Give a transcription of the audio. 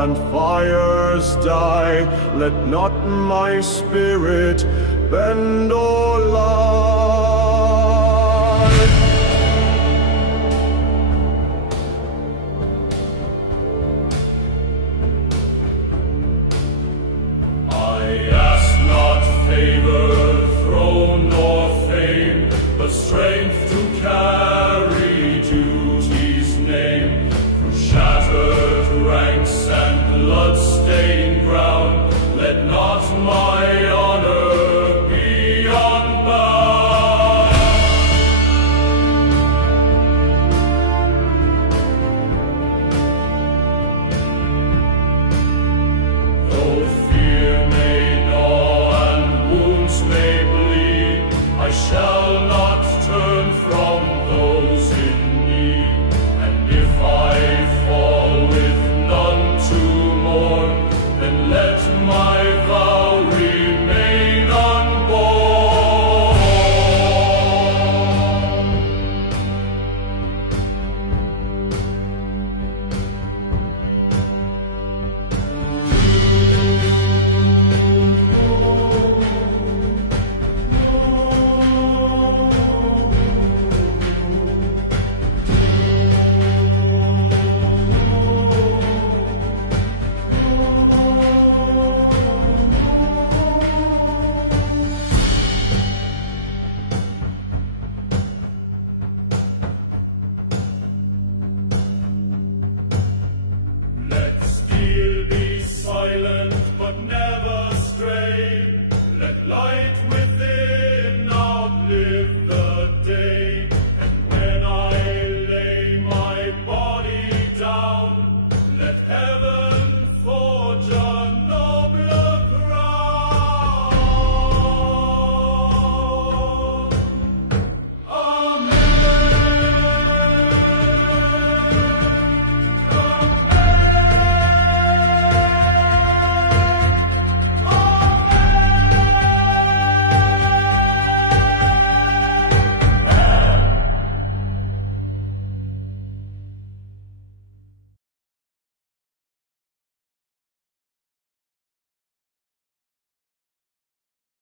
fall and fires die, let not my spirit bend or lie. I ask not favor, throne nor fame, but strength to carry duty's name through shattered ranks and blood-stained ground. Let not my honor be unbound. Though fear may gnaw and wounds may bleed, I shall not turn from those in need. And if I fall with none to mourn, then let my vow remain unborn. Let steel be silent, but never